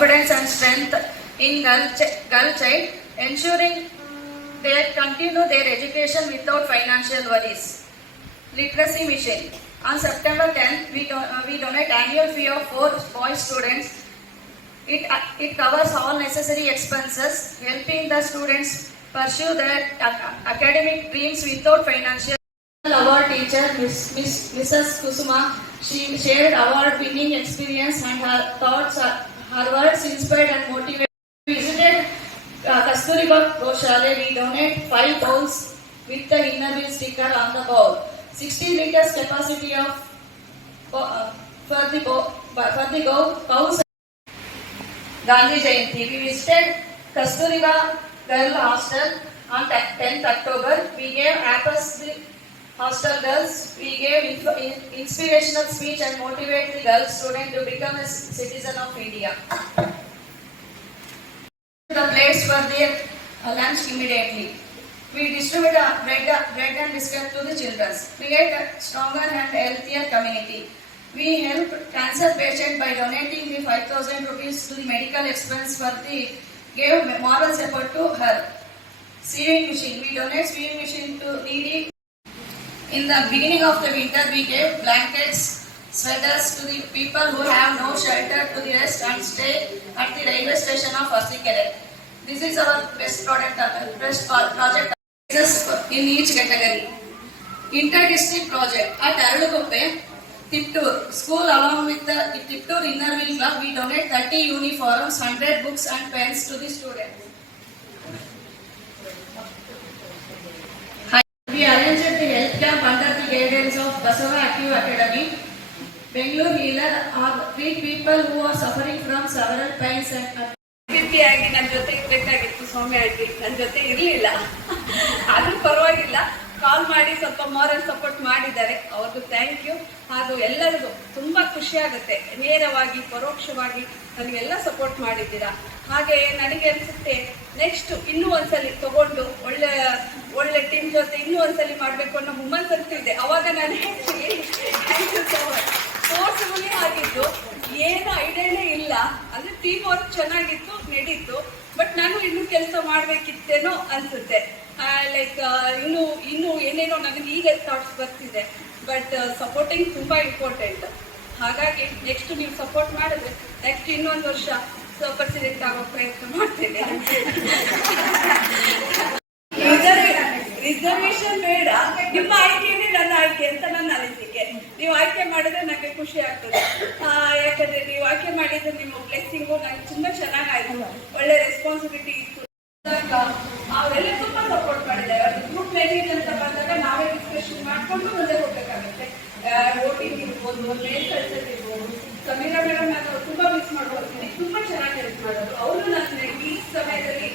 confidence and strength in girl child, ensuring they continue their education without financial worries. Literacy mission. On September 10th, we donate annual fee of 4 boy students. It covers all necessary expenses, helping the students pursue their academic dreams without financial. Award teacher Mrs. Kusuma, she shared award-winning experience and her thoughts, her words inspired and motivated. We visited Kasturiba Goshale. We donate 5 bowls with the inner wheel sticker on the bowl. 60 liters capacity of for the cows. Gandhi Jayanti. We visited Kasturiba Girl Hostel on 10th October. We gave apples to the hostel girls. We gave inspirational speech and motivate the girl student to become a citizen of India. The plates for their lunch immediately. We distribute bread and biscuit to the children. Create a stronger and healthier community. We help cancer patient by donating the 5,000 rupees to the medical expense for the gave moral support to her. Sewing machine. We donate sewing machine to needy. In the beginning of the winter, we gave blankets, sweaters to the people who have no shelter to the rest and stay at the railway station of Arsikere. This is our best project in each category. Inter-district project at Aralukuppe, Tiptur school along with the Tiptur Inner Wheel Club, we donate 30 uniforms, 100 books and pens to the students. We arranged the health camp under the guidance of Basava Active Academy. Bengaluru Healer treat people who are suffering from several pains and ಆಗಿ ನನ್ನ ಜೊತೆ ಇರಬೇಕಾಗಿತ್ತು ಸ್ವಾಮಿ ಆಂಟಿ, ನನ್ನ ಜೊತೆ ಇರಲಿಲ್ಲ. ಅದು ಪರವಾಗಿಲ್ಲ, ಕಾಲ್ ಮಾಡಿ ಸ್ವಲ್ಪ ಮಾರಲ್ ಸಪೋರ್ಟ್ ಮಾಡಿದ್ದಾರೆ, ಅವ್ರಿಗೂ ಥ್ಯಾಂಕ್ ಯು. ಹಾಗೂ ಎಲ್ಲರಿಗೂ ತುಂಬ ಖುಷಿ ಆಗುತ್ತೆ, ನೇರವಾಗಿ ಪರೋಕ್ಷವಾಗಿ ನನಗೆಲ್ಲ ಸಪೋರ್ಟ್ ಮಾಡಿದ್ದೀರಾ. ಹಾಗೆ ನನಗೆ ಅನಿಸುತ್ತೆ ನೆಕ್ಸ್ಟ್ ಇನ್ನೂ ಒಂದ್ಸಲಿ ತಗೊಂಡು ಒಳ್ಳೆ ಟೀಮ್ ಜೊತೆ ಇನ್ನೂ ಒಂದ್ಸಲಿ ಮಾಡಬೇಕು ಅನ್ನೋ ಹುಮ್ಮಸ್ಸಂತೂ ಇದೆ. ಅವಾಗ ನಾನು ಹೇಳ್ತೀನಿ thank you so much. Forcefully ಆಗಿದ್ದು, ಏನು ಐಡಿಯಾನೇ ಇಲ್ಲ, ಅಂದರೆ ಟೀಮ್ ವರ್ಕ್ ಚೆನ್ನಾಗಿತ್ತು, ನಡೀತು. ಬಟ್ ನಾನು ಇನ್ನೂ ಕೆಲಸ ಮಾಡಬೇಕಿತ್ತೇನೋ ಅನಿಸುತ್ತೆ. ಲೈಕ್ ಇನ್ನೂ ಏನೇನೋ ನನಗೆ ಈಗ ಥಾಟ್ಸ್ ಬರ್ತಿದೆ. ಬಟ್ ಸಪೋರ್ಟಿಂಗ್ ತುಂಬ ಇಂಪಾರ್ಟೆಂಟ್. ಹಾಗಾಗಿ ನೆಕ್ಸ್ಟ್ ನೀವು ಸಪೋರ್ಟ್ ಮಾಡಿದ್ರೆ ನೆಕ್ಸ್ಟ್ ಇನ್ನೊಂದು ವರ್ಷ ಪ್ರೆಸಿಡೆಂಟ್ ಆಗೋ ಪ್ರಯತ್ನ ಮಾಡ್ತೇನೆ. ರಿಸರ್ವೇಶನ್ ಬೇಡ, ನಿಮ್ಮ ಆಯ್ಕೆಯೇ ನನ್ನ ಆಯ್ಕೆ ಅಂತ ನನ್ನ ಅನಿಸಿಕೆ. ನೀವು ಆಯ್ಕೆ ಮಾಡಿದ್ರೆ ನನಗೆ ಖುಷಿ ಆಗ್ತದೆ. ಯಾಕಂದ್ರೆ ನೀವು ಆಯ್ಕೆ ಮಾಡಿದ್ರೆ ನಿಮ್ಮ ಬ್ಲೆಸ್ಸಿಂಗು ನನಗೆ ತುಂಬಾ ಚೆನ್ನಾಗಾಯ್ತು, ಒಳ್ಳೆ ರೆಸ್ಪಾನ್ಸಿಬಿಲಿಟಿ ಇತ್ತು. ಅವರೆಲ್ಲ ತುಂಬಾ ಸಪೋರ್ಟ್ ಮಾಡಿದ್ದಾರೆ. ಗ್ರೂಪ್ ಮ್ಯಾನೇಜ್ ಅಂತ ಬಂದಾಗ ನಾವೇ ಡಿಸ್ಕಷನ್ ಮಾಡ್ಕೊಂಡು ಮುಂದೆ ಹೋಗ್ಬೇಕಾಗುತ್ತೆ. ವೋಟಿಂಗ್ ಇರ್ಬೋದು, ಮೇಲ್ ಕಲ್ಚರ್ ಇರ್ಬೋದು. ಸಮೀರಾ ಮೇಡಮ್ ನಾನು ತುಂಬಾ ಮಿಸ್ ಮಾಡ್ಕೊಳ್ತೀನಿ, ತುಂಬಾ ಚೆನ್ನಾಗಿ ಹೆಲ್ಪ್ ಮಾಡೋದು. ಅವರು ನನ್ನ ಈ ಸಮಯದಲ್ಲಿ